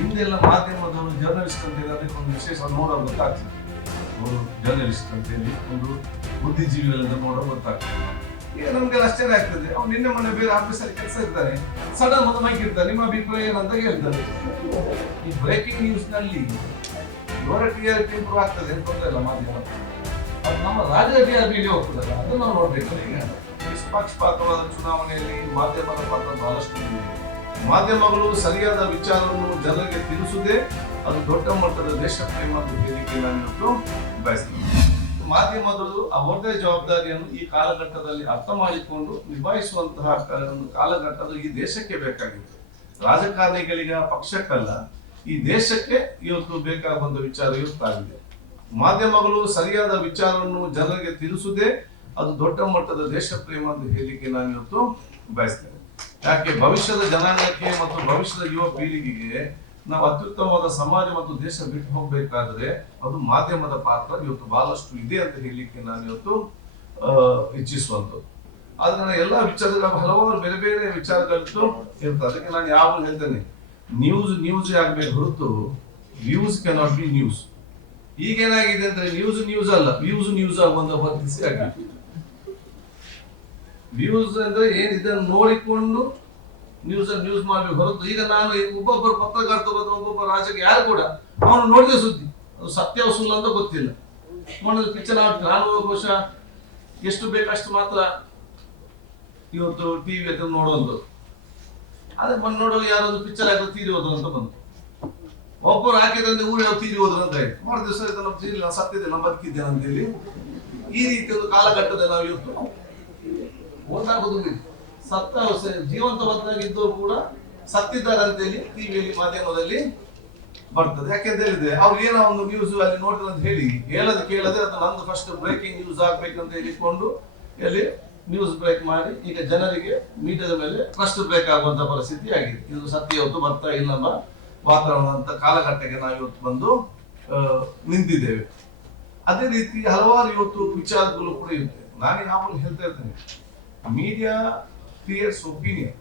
ಹಿಂದೆಲ್ಲ ಮಾಧ್ಯಮದವರು ಜರ್ನಲಿಸ್ಟ್ ಅಂತ ಅದಕ್ಕೆ ಒಂದು ವಿಶೇಷ ನೋಡೋ ಗೊತ್ತಾಗ್ತದೆ. ಅವರು ಜರ್ನಲಿಸ್ಟ್ ಅಂತ ಹೇಳಿ ಒಂದು ಬುದ್ಧಿಜೀವಿಗಳಿಂದ ನೋಡೋ ಗೊತ್ತಾಗ್ತದೆ. ಈಗ ನಮ್ಗೆ ಆಶ್ಚರ್ಯ ಆಗ್ತದೆ. ಅವ್ನು ನಿನ್ನೆ ಮೊನ್ನೆ ಬೇರೆ ಆಫೀಸಲ್ಲಿ ಕೆಲಸ ಇರ್ತಾರೆ ಸಡನ್ ಒಂದು ಮೈಕ್ ಇರ್ತಾರೆ ನಿಮ್ಮ ಅಭಿಪ್ರಾಯ ಏನಂತ ಹೇಳ್ತಾರೆ. ಈ ಬ್ರೇಕಿಂಗ್ ನ್ಯೂಸ್ನಲ್ಲಿ ಇವರ ಟಿಆರ್ಪಿ ಇಂಪ್ರೂವ್ ಆಗ್ತದೆ ತೊಂದರೆ ಇಲ್ಲ ಮಾಧ್ಯಮ. ಅದು ನಮ್ಮ ರಾಜ್ಯದ ಟಿಆರ್ಪಿ ಹೋಗ್ತದಲ್ಲ, ಅದನ್ನ ನಾವು ನೋಡ್ಬೇಕು ಈಗ ನಿಷ್ಪಕ್ಷಪಾತವಾದ ಚುನಾವಣೆಯಲ್ಲಿ ಮಾಧ್ಯಮದ ಪಾತ್ರ ಬಹಳಷ್ಟು ಇದೆ. ಮಾಧ್ಯಮಗಳು ಸರಿಯಾದ ವಿಚಾರವನ್ನು ಜನರಿಗೆ ತಿಳಿಸುವುದೇ ಅದು ದೊಡ್ಡ ಮಟ್ಟದ ದೇಶ ಪ್ರೇಮ ಅಂತ ವೇದಿಕೆ ನಾನು ಬಯಸ್ತೇನೆ ಮಾಧ್ಯಮಗಳು ಅವರದೇ ಜವಾಬ್ದಾರಿಯನ್ನು ಈ ಕಾಲಘಟ್ಟದಲ್ಲಿ ಅರ್ಥ ಮಾಡಿಕೊಂಡು ನಿಭಾಯಿಸುವಂತಹ ಒಂದು ಕಾಲಘಟ್ಟದ ಈ ದೇಶಕ್ಕೆ ಬೇಕಾಗಿತ್ತು. ರಾಜಕಾರಣಿಗಳಿಗ ಪಕ್ಷಕ್ಕಲ್ಲ, ಈ ದೇಶಕ್ಕೆ ಇವತ್ತು ಬೇಕಾದ ವಿಚಾರ ಇವತ್ತಾಗಿದೆ ಮಾಧ್ಯಮಗಳು ಸರಿಯಾದ ವಿಚಾರವನ್ನು ಜನರಿಗೆ ತಿಳಿಸುವುದೇ ಅದು ದೊಡ್ಡ ಮಟ್ಟದ ದೇಶ ಪ್ರೇಮ ಅಂತ ಹೇಳಿಕೆ ನಾನು ಇವತ್ತು ಬಯಸ್ತೇನೆ ಯಾಕೆ ಭವಿಷ್ಯದ ಜನಾಂಗಕ್ಕೆ ಮತ್ತು ಭವಿಷ್ಯದ ಯುವ ಪೀಳಿಗೆಗೆ ನಾವು ಅತ್ಯುತ್ತಮವಾದ ಸಮಾಜ ಮತ್ತು ದೇಶ ಬಿಟ್ಟು ಹೋಗ್ಬೇಕಾದ್ರೆ ಅದು ಮಾಧ್ಯಮದ ಪಾತ್ರ. ಇವತ್ತು ಬಹಳಷ್ಟು ಇದೆ ಅಂತ ಹೇಳಲಿಕ್ಕೆ ನಾನು ಇವತ್ತು ಇಚ್ಛಿಸುವಂಥದ್ದು. ಆದ್ರೆ ನಾನು ಎಲ್ಲ ವಿಚಾರಗಳ, ಹಲವಾರು ಬೇರೆ ಬೇರೆ ವಿಚಾರಗಳಿತ್ತು ಇರ್ತದೆ ಅದಕ್ಕೆ ನಾನು ಯಾವಾಗ ಹೇಳ್ತೇನೆ ನ್ಯೂಸ್ ನ್ಯೂಸ್ ಆಗ್ಬೇಕು ಹೊರತು ವ್ಯೂಸ್ ಕೆನಾಟ್ ಬಿ ನ್ಯೂಸ್ ಈಗೇನಾಗಿದೆ ಅಂದ್ರೆ ನ್ಯೂಸ್ ನ್ಯೂಸ್ ಅಲ್ಲ ವ್ಯೂಸ್ ನ್ಯೂಸ್ ಆಗುವಂತ ಪರಿಸ್ಥಿತಿ ಆಗಿದೆ ವ್ಯೂಸ್ ಅಂದ್ರೆ ಏನು ಇದನ್ನು ನೋಡಿಕೊಂಡು ನ್ಯೂಸ್ ನ್ಯೂಸ್ ಮಾಡ್ಬೇಕು. ಹೊರತು ಈಗ ನಾನು ಒಬ್ಬೊಬ್ಬರು ಪತ್ರಕರ್ತ ಅಥವಾ ಒಬ್ಬೊಬ್ಬ ರಾಜಕೀಯ ಯಾರು ಕೂಡ ಅವನು ನೋಡಿದ ಸುದ್ದಿ. ಅದು ಸತ್ಯ ಸುಳ್ಳು ಅಂತ ಗೊತ್ತಿಲ್ಲ. ಮೊನ್ನೆ ಪಿಕ್ಚರ್ ಆಗ್ತದೆ ನಾನು ಬಹುಶಃ ಎಷ್ಟು ಬೇಕಷ್ಟು ಮಾತ್ರ ಇವತ್ತು ಟಿವಿ ಅಂತ ನೋಡುವಂಥದ್ದು. ಅದೇ ಮೊನ್ನೆ ನೋಡುವಾಗ ಯಾರೊಂದು ಪಿಕ್ಚರ್ ಹಾಕಿದ್ರೆ ತೀರಿ ಹೋದ್ರು ಅಂತ ಬಂತು. ಒಬ್ಬರು ಹಾಕಿದ್ರೆ ಊರು ಯಾವ ತೀರಿ ಹೋದ್ರು ಅಂತ ಹೇಳಿ ಮರು ದಿವಸ ನಮ್ಮ ತೀರಿ ನಾನು ಬದುಕಿದ್ದೇನೆ ಅಂತ ಹೇಳಿ ಈ ರೀತಿ ಒಂದು ಕಾಲಘಟ್ಟದಲ್ಲಿ ನಾವು ಇವತ್ತು ಓದಾಗೋದು ಸತ್ತ ಜೀವಂತ ಕೂಡ ಸತ್ತಿದ್ದಾರೆ ಅಂತೇಳಿ ಟಿವಿಯಲ್ಲಿ ಮಾಧ್ಯಮದಲ್ಲಿ ಬರ್ತದೆ. ಯಾಕೆಂತ ಹೇಳಿದ್ರೆ, ಅವ್ರು ಏನೋ ಒಂದು ನ್ಯೂಸ್ ಅಲ್ಲಿ ನೋಡಿದ್ರು ಅಂತ ಹೇಳಿ, ಹೇಳದು ಕೇಳದೆ ಅದು ನಂದು ಫಸ್ಟ್ ಬ್ರೇಕಿಂಗ್ ನ್ಯೂಸ್ ಆಗ್ಬೇಕಂತ ಹೇಳಿಕೊಂಡು ಇಲ್ಲಿ ನ್ಯೂಸ್ ಬ್ರೇಕ್ ಮಾಡಿ, ಈಗ ಜನರಿಗೆ ಮೀಡಿಯಾದ ಮೇಲೆ ಫಸ್ಟ್ ಬ್ರೇಕ್ ಆಗುವಂತ ಪರಿಸ್ಥಿತಿ ಆಗಿದೆ. ಇದು ಸತ್ಯ ಹೊತ್ತು ಬರ್ತಾ ಇಲ್ಲ ಎಂಬ ವಾತಾವರಣ ಅಂತ ಕಾಲಘಟ್ಟಕ್ಕೆ ನಾವು ಇವತ್ತು ಬಂದು ನಿಂತಿದ್ದೇವೆ. ಅದೇ ರೀತಿ ಹಲವಾರು ಇವತ್ತು ವಿಚಾರಗಳು ಕೂಡ ಇರುತ್ತೆ ನಾನು ಯಾವಾಗಲೂ ಹೇಳ್ತಾ ಇರ್ತೇನೆ. Media creates opinion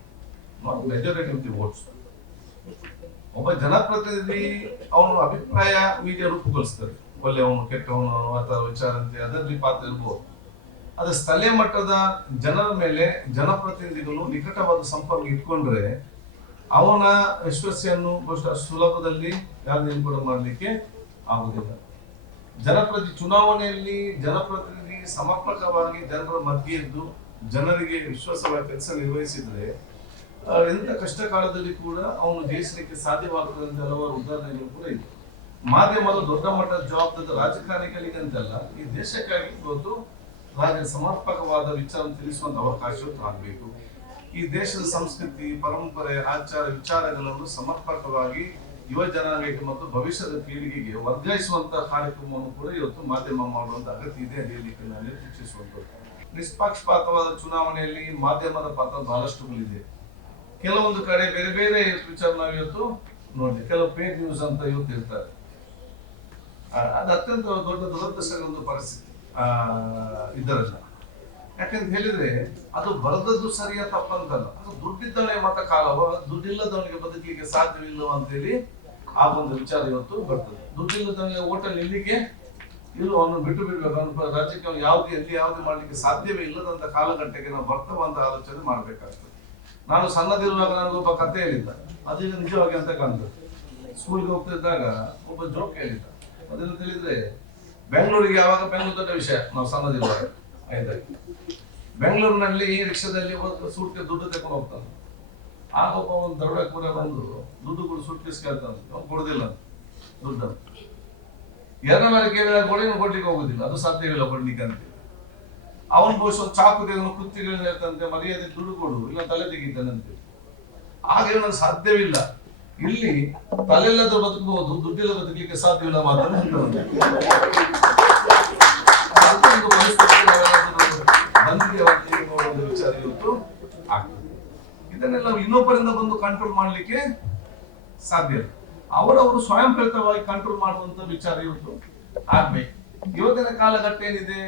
majority of the votes ಒಬ್ಬ ಜನಪ್ರತಿನಿಧಿ ಅವನ ಅಭಿಪ್ರಾಯ ಮೀಡಿಯಾ ರೂಪುಗೊಳಿಸ್ತಾರೆ ಒಳ್ಳೆಯವನು ಕೆಟ್ಟವನು ಅಥವಾ ವಿಚಾರ ಅಂತ ಅದರಲ್ಲಿ ಪಾತ್ರ ಇರ್ಬೋದು. ಅದು ಸ್ಥಳೀಯ ಮಟ್ಟದ ಜನರ ಮೇಲೆ ಜನಪ್ರತಿನಿಧಿಗಳು ನಿಕಟವಾದ ಸಂಪರ್ಕ ಇಟ್ಕೊಂಡ್ರೆ ಅವನ ಯಶಸ್ಸಿಯನ್ನು ಬಹುಶಃ ಸುಲಭದಲ್ಲಿ ಯಾರನ್ನೇನು ಕೂಡ ಮಾಡಲಿಕ್ಕೆ ಆಗುದಿಲ್ಲ ಜನಪ್ರತಿ ಚುನಾವಣೆಯಲ್ಲಿ ಜನಪ್ರತಿನಿಧಿ ಸಮರ್ಪಕವಾಗಿ ಜನರ ಮಧ್ಯೆ ಇದ್ದು ಜನರಿಗೆ ವಿಶ್ವಾಸವಾಗಿ ಕೆಲಸ ನಿರ್ವಹಿಸಿದ್ರೆ ಎಂಥ ಕಷ್ಟ ಕಾಲದಲ್ಲಿ ಕೂಡ ಅವನು ಜಯಿಸಲಿಕ್ಕೆ ಸಾಧ್ಯವಾಗುತ್ತದೆ ಅಂತ ಹಲವಾರು ಉದಾಹರಣೆಗಳು ಕೂಡ ಇದೆ ಮಾಧ್ಯಮದ ದೊಡ್ಡ ಮಟ್ಟದ ಜವಾಬ್ದಾರಿ ರಾಜಕಾರಣಿಗಳಿಗೆ ಅಂತಲ್ಲ, ಈ ದೇಶಕ್ಕಾಗಿ ಇವತ್ತು ರಾಜ ಸಮರ್ಪಕವಾದ ವಿಚಾರ ತಿಳಿಸುವಂತ ಅವಕಾಶ ಆಗಬೇಕು. ಈ ದೇಶದ ಸಂಸ್ಕೃತಿ, ಪರಂಪರೆ, ಆಚಾರ, ವಿಚಾರಗಳನ್ನು ಸಮರ್ಪಕವಾಗಿ ಯುವ ಜನಾಂಗಕ್ಕೆ ಮತ್ತು ಭವಿಷ್ಯದ ಪೀಳಿಗೆಗೆ ವರ್ಗಾಯಿಸುವಂತಹ ಕಾರ್ಯಕ್ರಮವನ್ನು ಕೂಡ ಇವತ್ತು ಮಾಧ್ಯಮ ಮಾಡುವಂತ ಅಗತ್ಯ ಇದೆ ಹೇಳಲಿಕ್ಕೆ ನಾನು ಶಿಕ್ಷಿಸುವಂಥದ್ದು ನಿಷ್ಪಕ್ಷಪಾತವಾದ ಚುನಾವಣೆಯಲ್ಲಿ ಮಾಧ್ಯಮದ ಪಾತ್ರ ಬಹಳಷ್ಟು ಬಹಳಷ್ಟುಗಳಿದೆ ಕೆಲವೊಂದು ಕಡೆ ಬೇರೆ ಬೇರೆ ವಿಚಾರ ನಾವು ಇವತ್ತು ನೋಡಿದೆ. ಕೆಲವು ಪೇಡ್ ನ್ಯೂಸ್ ಅಂತ ಇವತ್ತು ಇರ್ತಾರೆ ಅದು ಅತ್ಯಂತ ದೊಡ್ಡ ದುರದೃಷ್ಟ ಒಂದು ಪರಿಸ್ಥಿತಿ ಆ, ಇದರಲ್ಲ. ಯಾಕಂತ ಹೇಳಿದ್ರೆ ಅದು ಬರದದ್ದು ಸರಿಯ ತಪ್ಪಂತಲ್ಲ. ಅದು ದುಡ್ಡಿದ್ದವನಿಗೆ ಮತ ಕಾಲವ ದುಡ್ಡಿಲ್ಲದವನಿಗೆ ಬದುಕಲಿಕ್ಕೆ ಸಾಧ್ಯವಿಲ್ಲವ ಅಂತೇಳಿ ಆ ಒಂದು ವಿಚಾರ ಇವತ್ತು ಬರ್ತದೆ. ದುಡ್ಡಿಲ್ಲದವನಿಗೆ ಓಟ ನಿಲ್ಲಿಗೆ ಇಲ್ಲ ಅವನು ಬಿಟ್ಟು ಬಿಡ್ಬೇಕು. ಅವನು ರಾಜ್ಯಕ್ಕೆ ಯಾವ್ದು ಎಲ್ಲಿ ಯಾವ್ದು ಮಾಡ್ಲಿಕ್ಕೆ ಸಾಧ್ಯವೇ ಇಲ್ಲದಂತ ಕಾಲಘಟ್ಟಕ್ಕೆ ನಾವು ಬರ್ತವಂತ ಆಲೋಚನೆ ಮಾಡ್ಬೇಕಾಗ್ತದೆ. ನಾನು ಸಣ್ಣದಿರುವಾಗ ನನಗೊಬ್ಬ ಕತೆ ಹೇಳಿದ್ದ. ಅದೀಗ ನಿಜವಾಗಿ ಅಂತ ಕಾಣ್ತದೆ ಸ್ಕೂಲ್ಗೆ ಹೋಗ್ತಿದ್ದಾಗ ಒಬ್ಬ ಜೋಕ್ ಹೇಳಿದ್ದ. ಅದನ್ನು ತಿಳಿದ್ರೆ ಬೆಂಗಳೂರಿಗೆ ಯಾವಾಗ ಬೆಂಗಳೂರು ದೊಡ್ಡ ವಿಷಯ? ನಾವು ಸಣ್ಣದಿರುವಾಗ ಐದಾಗಿ ಬೆಂಗಳೂರಿನಲ್ಲಿ ಈ ರಿಕ್ಷಾದಲ್ಲಿ ಒಂದು ಸೂಟ್ಗೆ ದುಡ್ಡು ತಕೊಂಡು ಹೋಗ್ತಾನೆ. ಆಗ ಒಬ್ಬ ಒಂದು ದರೋಡೆ ಕೂಡ ಬಂದು ದುಡ್ಡು ಕೂಡ ಸೂಟ್ ಕೇಸ್ ಕೇಳ್ತಾನೆ ಅವ್ನು ಕೊಡುದಿಲ್ಲ. ದುಡ್ಡು ಎರಡನೇ ಕೇಳಿದ ಇವ್ನು ಕೊಡ್ಲಿಕ್ಕೆ ಹೋಗುದಿಲ್ಲ. ಅದು ಸಾಧ್ಯವಿಲ್ಲ ಕೊಡ್ಲಿಕ್ಕೆ ಅಂತ. ಅವನು ಬಹುಶಃ ಚಾಕು ತೆಗೆದು ಕುತ್ತಿಗೆಯನ್ನು ಹೇಳ್ತಂತೆ ಮರ್ಯಾದೆ ದುಡ್ಡು ಕೊಡು, ಇಲ್ಲ ತಲೆ ತೆಗಿತಾನಂತೆ ಹಾಗೆ ಸಾಧ್ಯವಿಲ್ಲ. ಇಲ್ಲಿ ತಲೆಲ್ಲದ ಬದುಕಬಹುದು ದುಡ್ಡಿಲ್ಲ ಬದುಕಲಿಕ್ಕೆ ಸಾಧ್ಯವಿಲ್ಲ ಮಾತ್ರ ವಿಚಾರ ಆಗ್ತದೆ. ಇದನ್ನೆಲ್ಲ ಇನ್ನೊಬ್ಬರಿಂದ ಬಂದು ಕಂಟ್ರೋಲ್ ಮಾಡ್ಲಿಕ್ಕೆ ಸಾಧ್ಯ ಇಲ್ಲ. ಅವರವರು ಸ್ವಯಂ ಪ್ರೇರಿತವಾಗಿ ಕಂಟ್ರೋಲ್ ಮಾಡುವಂತ ವಿಚಾರ ಇವತ್ತು ಆಗ್ಬೇಕು ಇವತ್ತಿನ ಕಾಲಘಟ್ಟ ಏನಿದೆ?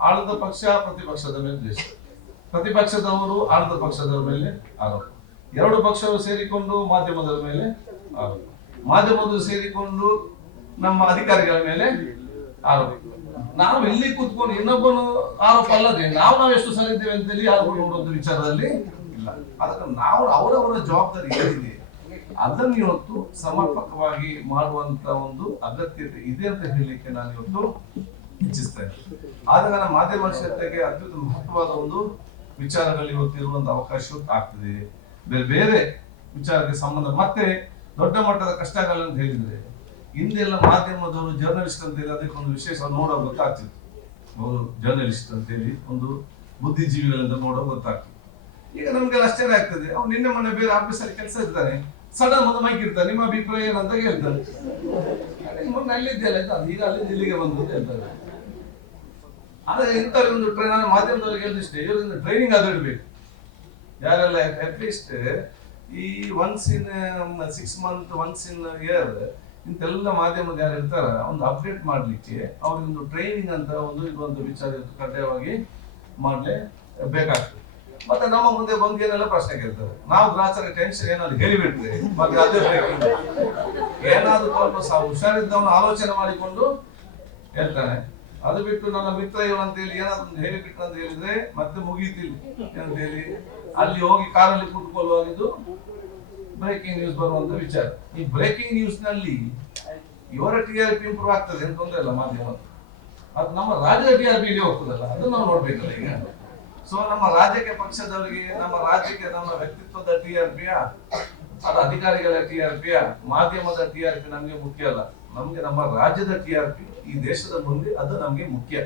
ಆಳದ ಪಕ್ಷ, ಪ್ರತಿಪಕ್ಷದ ಮೇಲೆ ದ್ವೇಷ. ಪ್ರತಿಪಕ್ಷದವರು ಆಳದ ಪಕ್ಷದವರ ಮೇಲೆ ಆರೋಪ. ಎರಡು ಪಕ್ಷಗಳು ಸೇರಿಕೊಂಡು ಮಾಧ್ಯಮದವರ ಮೇಲೆ ಆರೋಪ. ಮಾಧ್ಯಮದವರು ಸೇರಿಕೊಂಡು ನಮ್ಮ ಅಧಿಕಾರಿಗಳ ಮೇಲೆ ಆರೋಪ. ನಾವು ಇಲ್ಲಿ ಕೂತ್ಕೊಂಡು ಇನ್ನೊಬ್ಬನು ಆರೋಪ ಅಲ್ಲದೆ ನಾವು ನಾವು ಎಷ್ಟು ಸರಿ ಇದ್ದೇವೆ ಅಂತೇಳಿ ಯಾರು ನೋಡುವಂತ ವಿಚಾರದಲ್ಲಿ ಇಲ್ಲ. ಅದಕ್ಕೆ ನಾವು ಅವರವರ ಜವಾಬ್ದಾರಿ ಏನಿದೆ? ಅದನ್ನು ಇವತ್ತು ಸಮರ್ಪಕವಾಗಿ ಮಾಡುವಂತ ಒಂದು ಅಗತ್ಯತೆ ಇದೆ ಅಂತ ಹೇಳಲಿಕ್ಕೆ ನಾನು ಇವತ್ತು ಇಚ್ಛಿಸ್ತೇನೆ ಆದಾಗ ನಮ್ಮ ಮಾಧ್ಯಮ ಕ್ಷೇತ್ರಕ್ಕೆ ಅತ್ಯಂತ ಮಹತ್ವವಾದ ಒಂದು ವಿಚಾರಗಳಲ್ಲಿ ಇವತ್ತು ಇರುವಂತ ಅವಕಾಶ ಆಗ್ತದೆ. ಬೇರೆ ಬೇರೆ ವಿಚಾರಕ್ಕೆ ಸಂಬಂಧ ಮತ್ತೆ ದೊಡ್ಡ ಮಟ್ಟದ ಕಷ್ಟಗಳು ಅಂತ ಹೇಳಿದ್ರೆ ಹಿಂದೆಲ್ಲ ಮಾಧ್ಯಮದವರು ಜರ್ನಲಿಸ್ಟ್ ಅಂತ ಹೇಳಿ ಅದಕ್ಕೆ ಒಂದು ವಿಶೇಷ ನೋಡೋ ಗೊತ್ತಾಗ್ತಿತ್ತು. ಅವರು ಜರ್ನಲಿಸ್ಟ್ ಅಂತ ಹೇಳಿ ಒಂದು ಬುದ್ಧಿಜೀವಿಗಳಿಂದ ನೋಡೋ ಗೊತ್ತಾಗ್ತಿತ್ತು. ಈಗ ನಮ್ಗೆಲ್ಲ ಆಶ್ಚರ್ಯ ಆಗ್ತದೆ. ಅವ್ನು ನಿನ್ನೆ ಮೊನ್ನೆ ಬೇರೆ ಆಫೀಸಲ್ಲಿ ಕೆಲಸ ಇರ್ತಾನೆ ಸಡನ್ ಒಂದು ಮೈಕ್ ಇರ್ತಾರೆ, ನಿಮ್ಮ ಅಭಿಪ್ರಾಯ ಏನಂತ ಹೇಳ್ತಾರೆ. ಅಲ್ಲಿದ್ದೆಲ್ಲ ಆಯ್ತಾ ಈಗ ಅಲ್ಲಿ ಇಲ್ಲಿಗೆ ಬಂದು ಹೇಳ್ತಾರೆ ಆದ್ರೆ ಇಂಥ ಒಂದು ಟ್ರೈನ್ ಮಾಧ್ಯಮದವ್ರಿಗೆ ಹೇಳಿದಿಷ್ಟೇ ಇವರಿಂದ ಟ್ರೈನಿಂಗ್ ಆದ್ರೂ ಇರ್ಬೇಕು. ಯಾರೆಲ್ಲ ಅಟ್ಲೀಸ್ಟ್ ಈ once in six month once in year ಇಂತೆಲ್ಲ ಮಾಧ್ಯಮದ ಯಾರು ಇರ್ತಾರ, ಒಂದು ಅಪ್ಡೇಟ್ ಮಾಡ್ಲಿಕ್ಕೆ ಅವ್ರಿಗೊಂದು ಟ್ರೈನಿಂಗ್ ಅಂತ ಒಂದು ಇದೊಂದು ವಿಚಾರ ಕಡ್ಡಾಯವಾಗಿ ಮಾಡ್ಲೇ ಬೇಕಾಗ್ತದೆ. ಮತ್ತೆ ನಮ್ಮ ಮುಂದೆ ಬಂದು ಏನೆಲ್ಲ ಪ್ರಶ್ನೆ ಕೇಳ್ತಾರೆ? ನಾವು ಗ್ರಾಹಕರ ಟೆನ್ಷನ್ ಏನಾದ್ರು ಹೇಳಿಬಿಟ್ರೆ ಮತ್ತೆ ಅದೇ ಏನಾದ್ರೂ ಸ್ವಲ್ಪ ಹುಷಾರಿದ್ದವನು ಆಲೋಚನೆ ಮಾಡಿಕೊಂಡು ಹೇಳ್ತಾನೆ. ಅದು ಬಿಟ್ಟು ನನ್ನ ಮಿತ್ರ ಅಂತ ಹೇಳಿ ಏನಾದ್ರು ಒಂದು ಹೇಳಿಬಿಟ್ಟು ಅಂತ ಹೇಳಿದ್ರೆ ಮತ್ತೆ ಮುಗೀತಿಲ್ಲ ಅಂತ ಹೇಳಿ ಅಲ್ಲಿ ಹೋಗಿ ಕಾರಲ್ಲಿ ಕುಟ್ಕೊಳ್ಳುವಾಗಿದ್ದು ಬ್ರೇಕಿಂಗ್ ನ್ಯೂಸ್ ಬರುವಂತ ವಿಚಾರ. ಈ ಬ್ರೇಕಿಂಗ್ ನ್ಯೂಸ್ನಲ್ಲಿ ಇವರ ಟಿ ಆರ್ ಪಿ ಇಂಪ್ರೂವ್ ಆಗ್ತದೆ ಅಂತ ತೊಂದ್ರೆ ಇಲ್ಲ ಮಾಧ್ಯಮ ಅದು ನಮ್ಮ ರಾಜ್ಯದ ಟಿ ಆರ್ ಪಿ ಇಲ್ಲಿ ಹೋಗ್ತದಲ್ಲ, ಅದನ್ನ ನಾವು ನೋಡ್ಬೇಕಲ್ಲ ಈಗ. ಸೊ ನಮ್ಮ ರಾಜಕೀಯ ಪಕ್ಷದವರಿಗೆ, ನಮ್ಮ ರಾಜ್ಯಕ್ಕೆ, ನಮ್ಮ ವ್ಯಕ್ತಿತ್ವದ ಟಿ ಆರ್ ಪಿಯ ಅದು ಅಧಿಕಾರಿಗಳ ಟಿ ಆರ್ ಪಿಯ ಮಾಧ್ಯಮದ ಟಿ ಆರ್ ಪಿ ನಮ್ಗೆ ಮುಖ್ಯ ಅಲ್ಲ. ನಮ್ಗೆ ನಮ್ಮ ರಾಜ್ಯದ ಟಿ ಆರ್ ಪಿ ಈ ದೇಶದ ಮುಂದೆ ಅದು ನಮ್ಗೆ ಮುಖ್ಯ.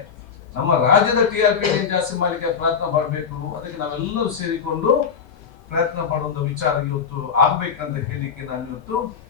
ನಮ್ಮ ರಾಜ್ಯದ ಟಿ ಆರ್ ಪಿ ಜಾಸ್ತಿ ಮಾಡಲಿಕ್ಕೆ ಪ್ರಯತ್ನ ಮಾಡಬೇಕು, ಅದಕ್ಕೆ ನಾವೆಲ್ಲರೂ ಸೇರಿಕೊಂಡು ಪ್ರಯತ್ನ ಮಾಡುವಂತ ವಿಚಾರ ಇವತ್ತು ಆಗ್ಬೇಕಂತ ಹೇಳಿಕೆ ನಾನು ಇವತ್ತು